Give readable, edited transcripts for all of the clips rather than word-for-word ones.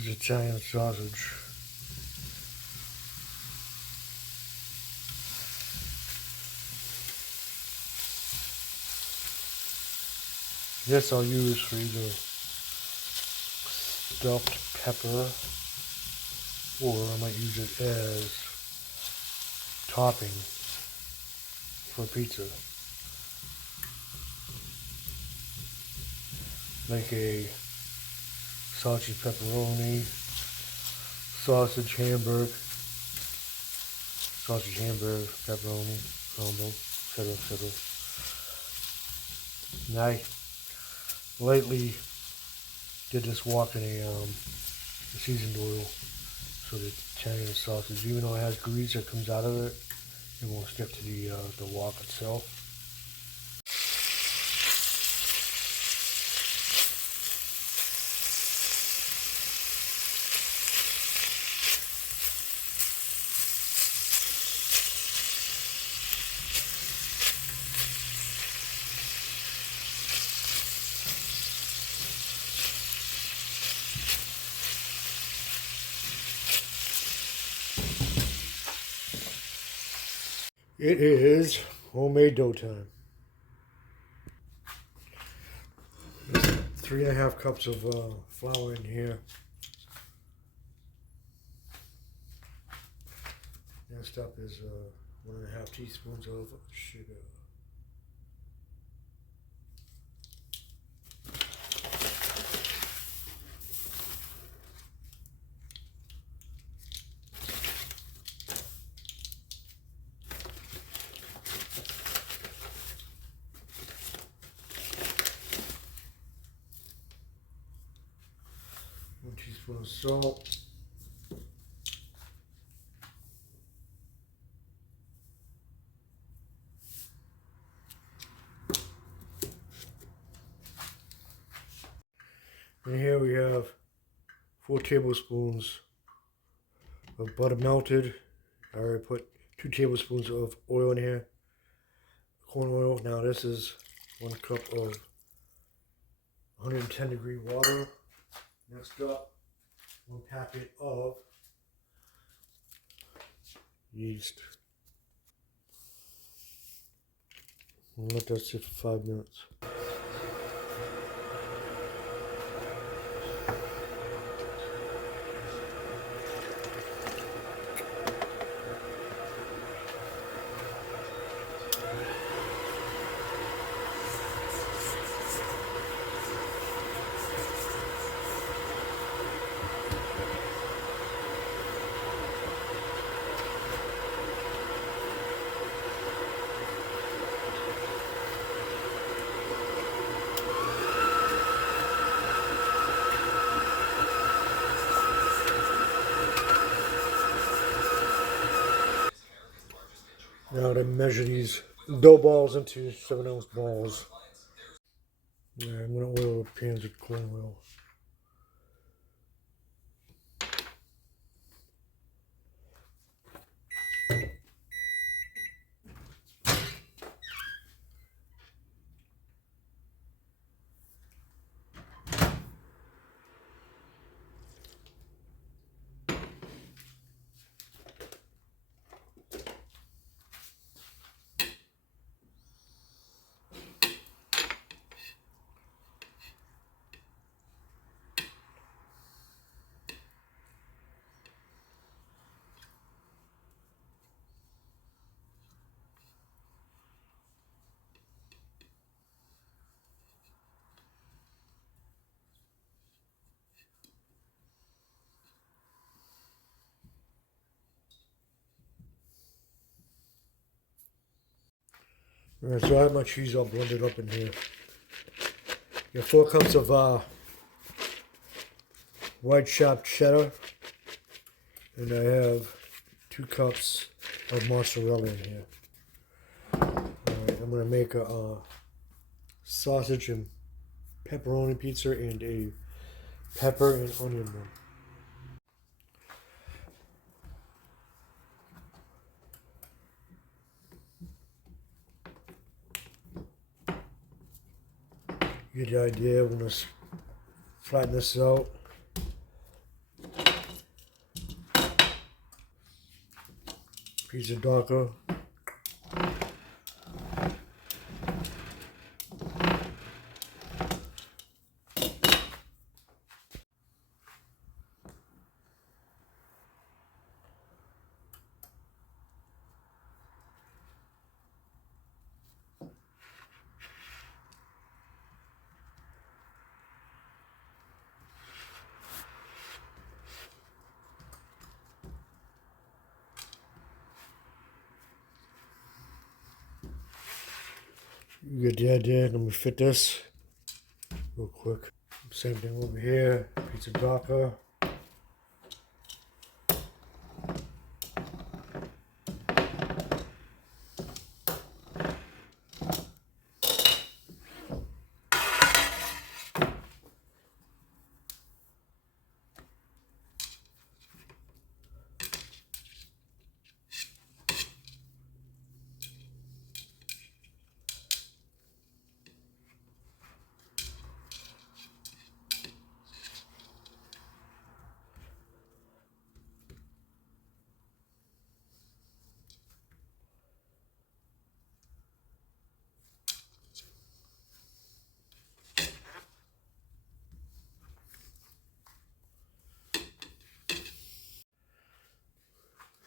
This is Italian sausage. This I'll use for either stuffed pepper, or I might use it as topping for pizza. Like a sausage pepperoni, sausage hamburger, pepperoni, combo, etc., etc. And I lately did this wok in a seasoned oil, so the Italian sausage, even though it has grease that comes out of it, it won't stick to the wok itself. It is homemade dough time. 3.5 cups of flour in here. Next up is 1.5 teaspoons of sugar. One teaspoon of salt. And here we have 4 tablespoons of butter melted. I already put 2 tablespoons of oil in here. Corn oil. Now this is 1 cup of 110-degree water. Next up, 1 packet of yeast. And let that sit for 5 minutes. Now to measure these dough balls into 7-ounce balls. I'm going to oil the pans with corn oil. Alright, so I have my cheese all blended up in here. Got 4 cups of white chopped cheddar, and I have 2 cups of mozzarella in here. Alright, I'm going to make a sausage and pepperoni pizza and a pepper and onion one. You get the idea. I'm going to flatten this out. Pizza darker. You get the idea. Let me fit this real quick. Same thing over here. Pizza darker.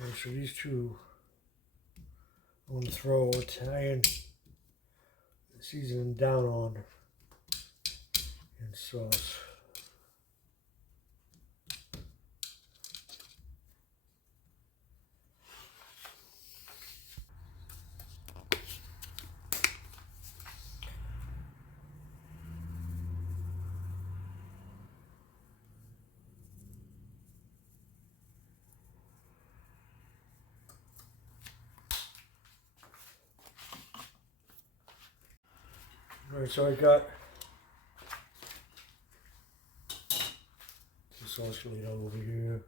And so these two, I'm going to throw Italian seasoning down on and sauce. Alright, so I got the sauce laid out over here.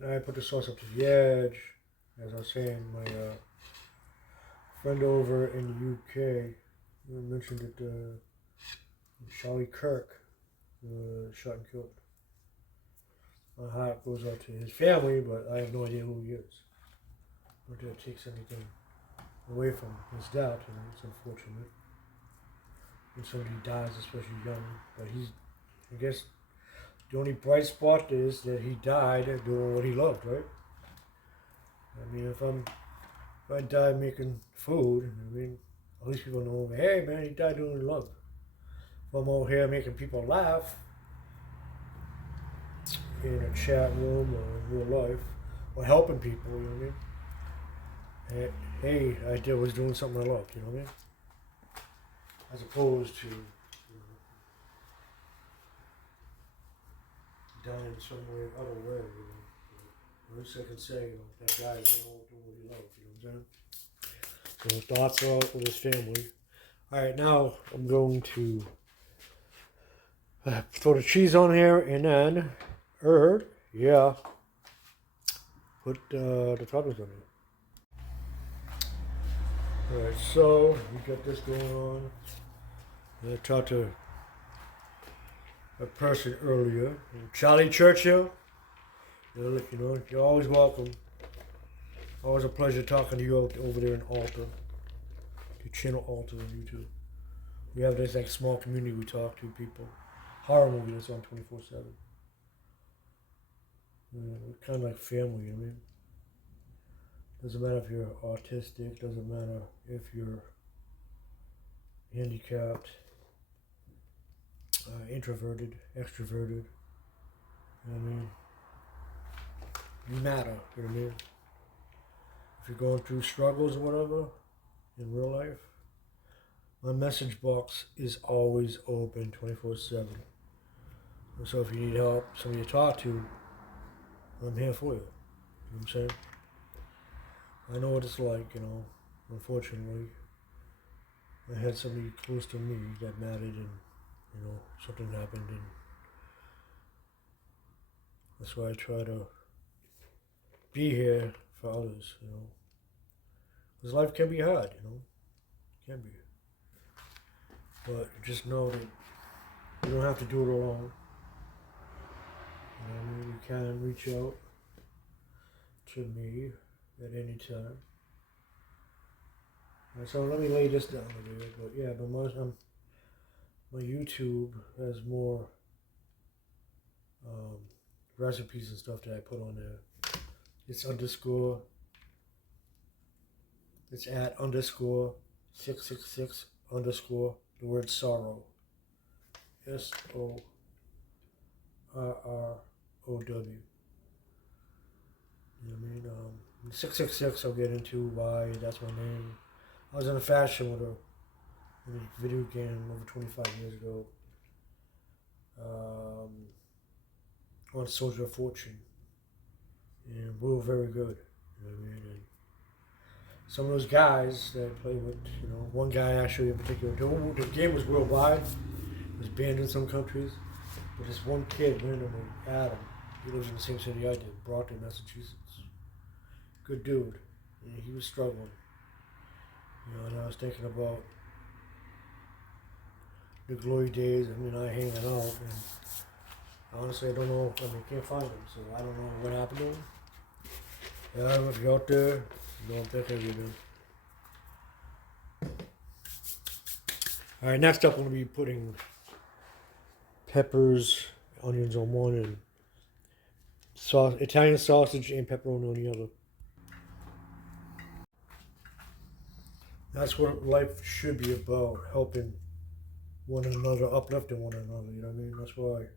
Now I put the sauce up to the edge. As I was saying, my friend over in the UK mentioned that Charlie Kirk shot and killed. My heart goes out to his family, but I have no idea who he is. Not that it takes anything away from his death, you know, it's unfortunate. When somebody dies, especially young, but he's, I guess, the only bright spot is that he died doing what he loved, right? I mean, if I die making food, I mean, at least people know, hey man, he died doing what he loved. If I'm out here making people laugh in a chat room or in real life, or helping people, you know what I mean? Hey, I was doing something I loved, you know what I mean? As opposed to, dying some way, other way, you know. At least I can say, you know, that guy is doing what he loved, you know what I'm saying? So his thoughts are out with his family. Alright, now I'm going to throw the cheese on here and then, put the toppings on here. Alright, so we got this going on. I talked to a person earlier, Charlie Churchill. You know, you're always welcome. Always a pleasure talking to you over there in Alta. Your channel Alta on YouTube. We have this like small community we talk to people. Horror movie that's on 24/7. We're kind of like family, you know what I mean? Doesn't matter if you're autistic, doesn't matter if you're handicapped, introverted, extroverted. You know what I mean? You matter, you know what I mean? If you're going through struggles or whatever in real life, my message box is always open 24/7. So if you need help, somebody to talk to, I'm here for you. You know what I'm saying? I know what it's like, you know. Unfortunately, I had somebody close to me get married and, you know, something happened, and that's why I try to be here for others, you know. Because life can be hard, you know. It can be. But just know that you don't have to do it alone. You know, you can reach out to me at any time. Right, so let me lay this down a bit. But yeah, but my YouTube has more recipes and stuff that I put on there. It's at underscore 666 underscore the word sorrow. SORROW. You know what I mean? 666 I'll get into why that's my name. I was in a fashion with a video game over 25 years ago. On Soldier of Fortune. And we were very good. You know what I mean? And some of those guys that I played with, you know, one guy actually in particular, the game was worldwide. It was banned in some countries. But this one kid, randomly, Adam, he lives in the same city I did, Brockton, Massachusetts. Good dude. And he was struggling. You know, and I was thinking about the glory days of me and I hanging out. And honestly, I don't know. I mean, can't find him, so I don't know what happened to him. Yeah, if you're out there, you know, I'm thinking of you, dude. Alright, next up, I'm going to be putting peppers, onions on one, and Italian sausage and pepperoni on the other. That's what life should be about, helping one another, uplifting one another, you know what I mean? That's why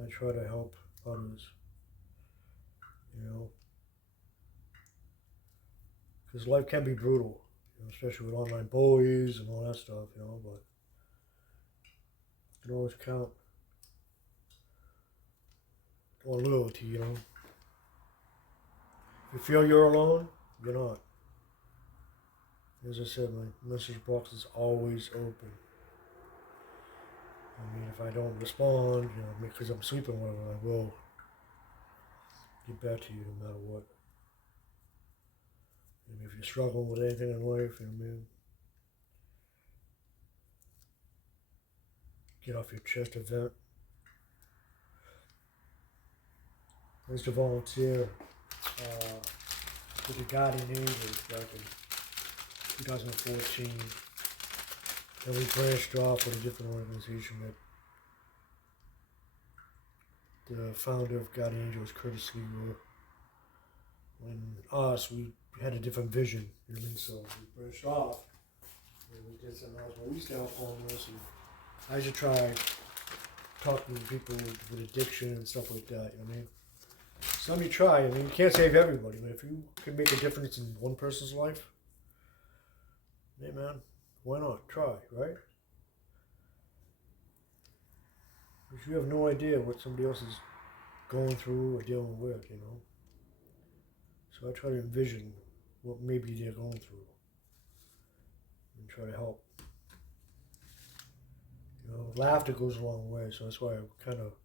I try to help others, you know? Because life can be brutal, you know, especially with online bullies and all that stuff, you know, but you can always count on loyalty, you know? If you feel you're alone, you're not. As I said, my message box is always open. I mean, if I don't respond, you know, because I'm sleeping, whatever, I will get back to you no matter what. And if you're struggling with anything in life, you know what I mean, get off your chest, event. I used to volunteer with the Guardian Angels back in 2014. And we branched off with a different organization that the founder of Guardian Angels, Curtis Lee, and us, we had a different vision, you know what I mean? So we branched off and we did something else. But we used to help homeless, and I used to try talking to people with addiction and stuff like that, you know what I mean? Some you try, I mean, you can't save everybody, but if you can make a difference in one person's life, hey man, why not? Try, right? Because you have no idea what somebody else is going through or dealing with, you know? So I try to envision what maybe they're going through and try to help. You know, laughter goes a long way, so that's why I'm kind of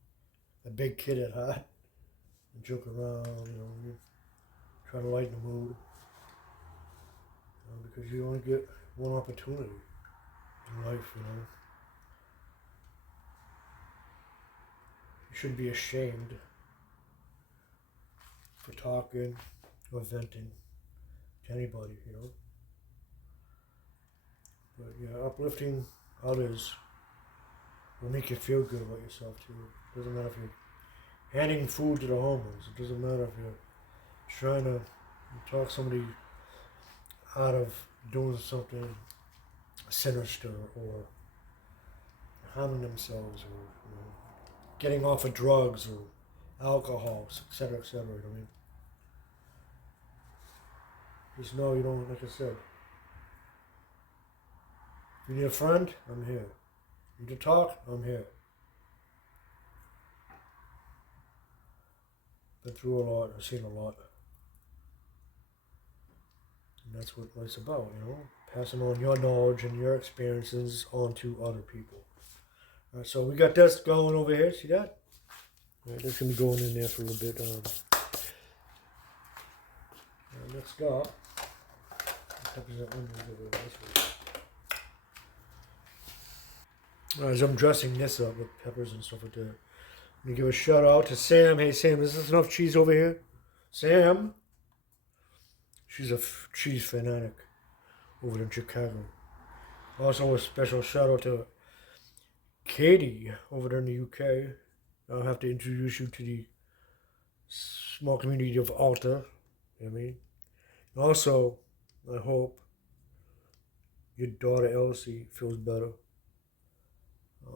a big kid at heart. And joke around, you know, try to lighten the mood. You know, because you only get one opportunity in life, you know. You shouldn't be ashamed for talking or venting to anybody, you know. But yeah, uplifting others will make you feel good about yourself too. It doesn't matter if you're handing food to the homeless. It doesn't matter if you're trying to talk somebody out of doing something sinister or harming themselves, or you know, getting off of drugs or alcohol, etc., etc. You know what I mean? Just know you don't, like I said, if you need a friend, I'm here. You need to talk, I'm here. Been through a lot, I've seen a lot. And that's what life's about, you know? Passing on your knowledge and your experiences onto other people. Alright, so we got this going over here, see that? Alright, that's going to be going in there for a little bit. Next up, as I'm dressing this up with peppers and stuff like that, I'm going to give a shout out to Sam. Hey Sam, is this enough cheese over here? Sam, she's a cheese fanatic over in Chicago. Also, a special shout out to Katie over there in the UK. I'll have to introduce you to the small community of Alta. You know what I mean? Also, I hope your daughter Elsie feels better. I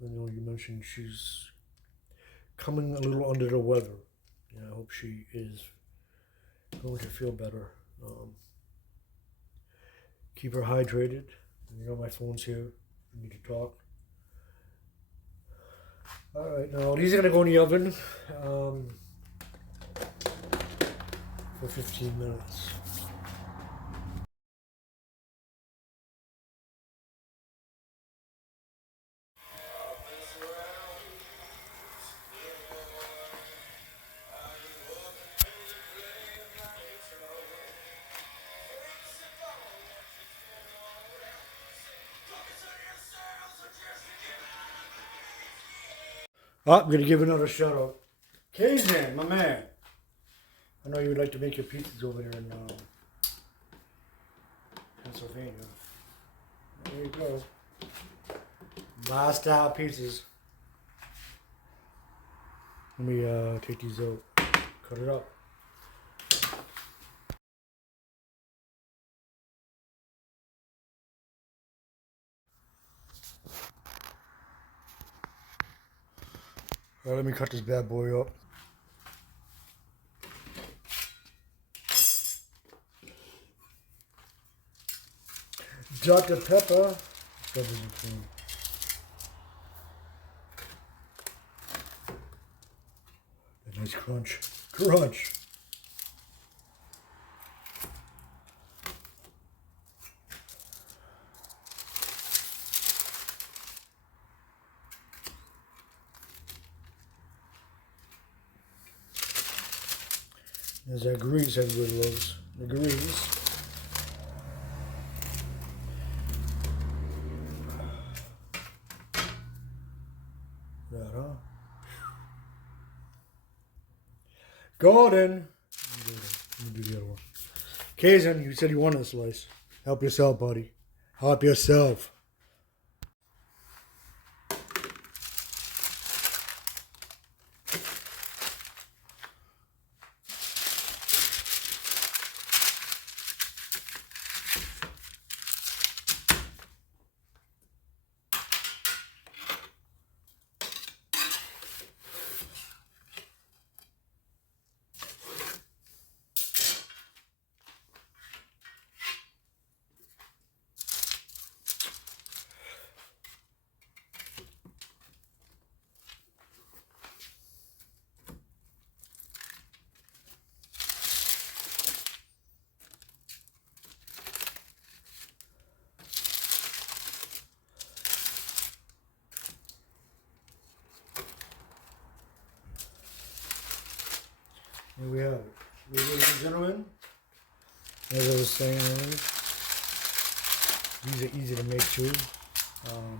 know you mentioned she's coming a little under the weather. I hope she is going to feel better. Keep her hydrated. You know my phone's here. We need to talk. Alright, now these are going to go in the oven for 15 minutes. Oh, I'm going to give another shout out. Kazan, my man. I know you would like to make your pizzas over there in Pennsylvania. There you go. Bar style pizzas. Let me take these out. Cut it up. Alright, let me cut this bad boy up. Dr. Pepper. A nice crunch. Crunch. There's that grease everybody loves. The grease. That, huh? Gordon. Let me do the other one. Kazan, you said you wanted a slice. Help yourself, buddy. Help yourself. Here we have it. Ladies and gentlemen, as I was saying earlier, these are easy to make too.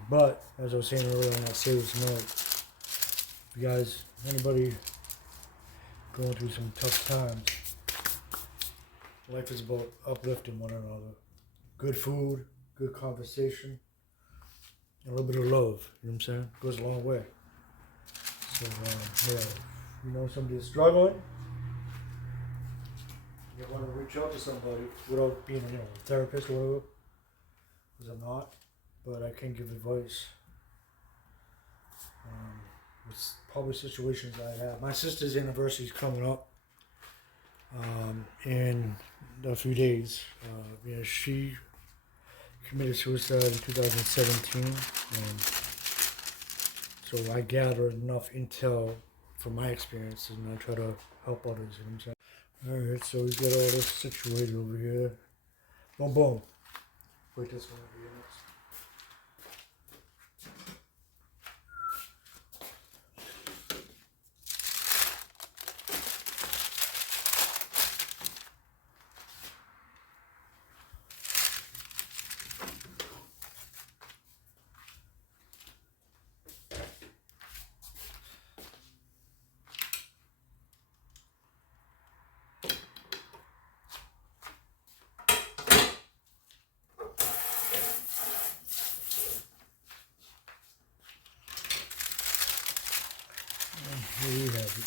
But, as I was saying earlier on that serious note, if you guys, anybody going through some tough times, life is about uplifting one another. Good food, good conversation, and a little bit of love, you know what I'm saying? Goes a long way. So, yeah, you know somebody is struggling, you want to reach out to somebody without being, a therapist or whatever, because I'm not, but I can give advice. It's probably situations I have. My sister's anniversary is coming up in a few days. She committed suicide in 2017, and so I gathered enough intel from my experiences, and I try to help others. You know what I'm saying? Alright, so we got all this situated over here. Boom, boom. Put this one over here next. here we have it.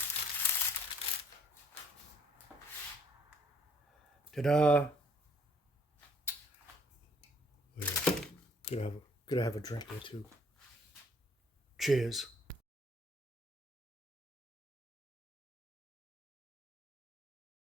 Ta-da! Yeah. Gonna have a drink here too. Cheers.